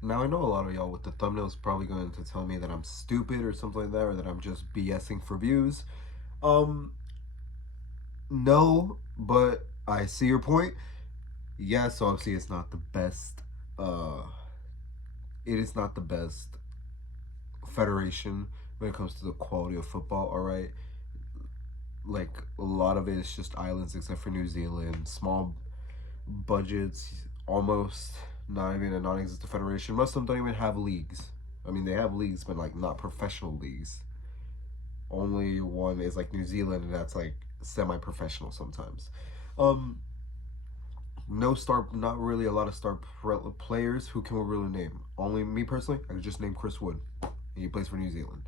Now I know a lot of y'all with the thumbnails probably going to tell me that I'm stupid or something like that, or that I'm just BSing for views. Um, no, but I see your point. Yes, obviously it's not the best. Uh, it is not the best federation when it comes to the quality of football. All right, like a lot of it is just islands, except for New Zealand. Small budgets, almost not even a non-existent federation. Most of them don't even have leagues. I mean, they have leagues, but like not professional leagues. Only one is like New Zealand, and that's like semi-professional sometimes. Um, no star, not really a lot of star players. Who can we really name? Only me personally. I could just name Chris Wood. He plays for New Zealand.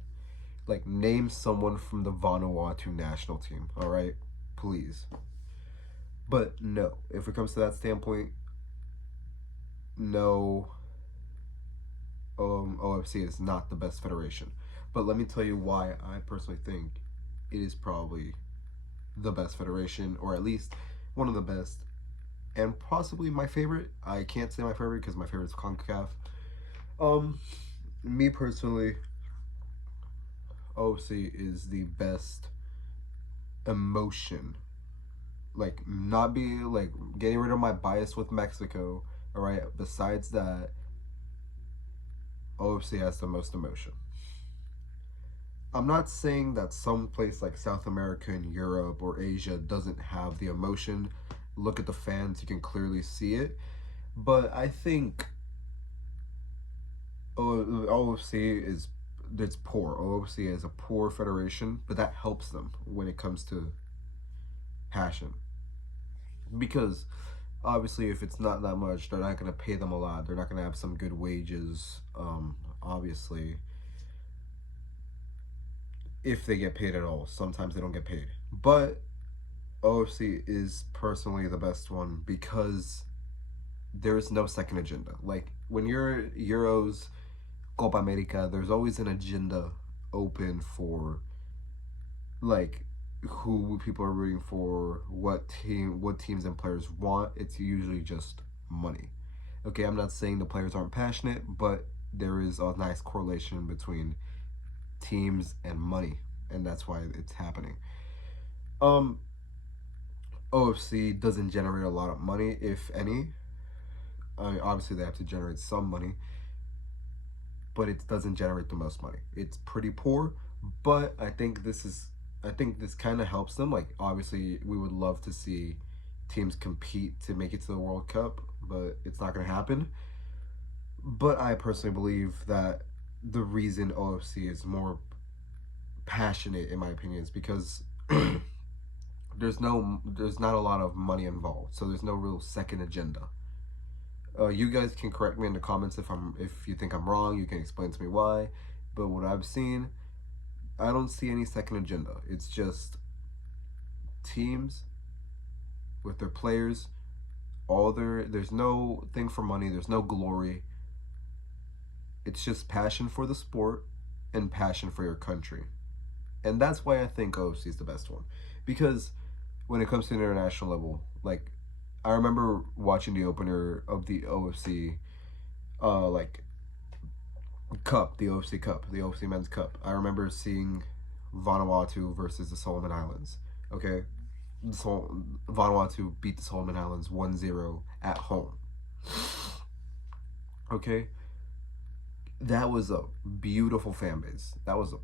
Like, name someone from the Vanuatu national team. All right, please. But no, if it comes to that standpoint, no. OFC is not the best federation. But let me tell you why I personally think it is probably the best federation, or at least one of the best, and possibly my favorite. I can't say my favorite because my favorite is CONCACAF. Um, Me personally, OFC is the best emotion. Like, not be like getting rid of my bias with Mexico. All right. Besides that, OFC has the most emotion. I'm not saying that some place like South America and Europe or Asia doesn't have the emotion. Look at the fans, you can clearly see it. But I think OFC is it's poor. OFC is a poor federation, but that helps them when it comes to passion. Because obviously, if it's not that much, they're not going to pay them a lot. They're not going to have some good wages. Obviously, if they get paid at all, sometimes they don't get paid. But OFC is personally the best one because there's no second agenda. Like when you're Euros, Copa America, there's always an agenda open for like who people are rooting for, what teams and players want. It's usually just money. Okay, I'm not saying the players aren't passionate, but there is a nice correlation between teams and money, and that's why it's happening. Um, OFC doesn't generate a lot of money, if any. I mean, obviously, they have to generate some money, but it doesn't generate the most money. It's pretty poor, but I think this kind of helps them. Like, obviously, we would love to see teams compete to make it to the World Cup, but it's not going to happen. But I personally believe that the reason OFC is more passionate, in my opinion, is because there's not a lot of money involved, so there's no real second agenda. You guys can correct me in the comments if you think I'm wrong. You can explain to me why. But what I've seen, I don't see any second agenda. It's just teams with their players. There's no thing for money. There's no glory. It's just passion for the sport and passion for your country. And that's why I think OFC is the best one. Because when it comes to international level, like I remember watching the opener of the OFC like Cup, the OFC Cup, the OFC Men's Cup. I remember seeing Vanuatu versus the Solomon Islands. Okay, Vanuatu beat the Solomon Islands 1-0 at home. Okay, that was a beautiful fan base. That was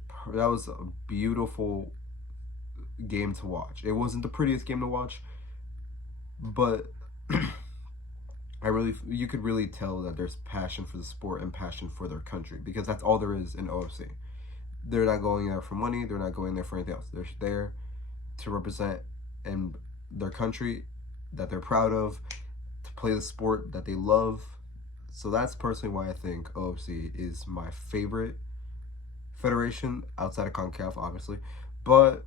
a beautiful game to watch. It wasn't the prettiest game to watch, but you could really tell that there's passion for the sport and passion for their country because that's all there is in OFC. They're not going there for money. They're not going there for anything else. They're there to represent and their country that they're proud of, to play the sport that they love. So that's personally why I think OFC is my favorite federation outside of CONCACAF, obviously. But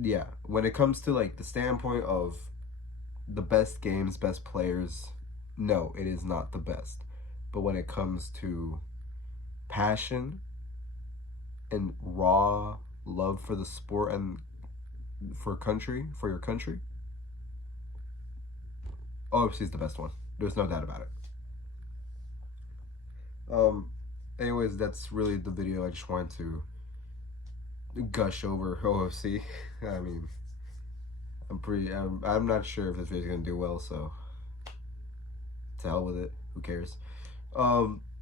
yeah, when it comes to like the standpoint of the best games, best players, no, it is not the best. But when it comes to passion and raw love for the sport and for your country, OFC is the best one. There's no doubt about it. Um, anyways, that's really the video. I just wanted to gush over OFC. I mean, I'm not sure if this video's gonna do well, so to hell with it. Who cares?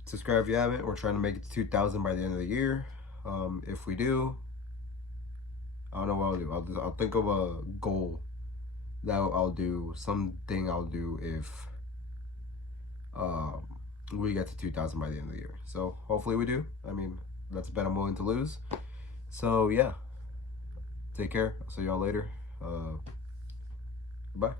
Subscribe if you haven't. We're trying to make it to 2,000 by the end of the year. If we do, I don't know what I'll do. I'll think of a goal that I'll do. Something I'll do if we get to 2,000 by the end of the year. So hopefully we do. I mean, that's a bet I'm willing to lose. So yeah, take care. I'll see y'all later. Bye.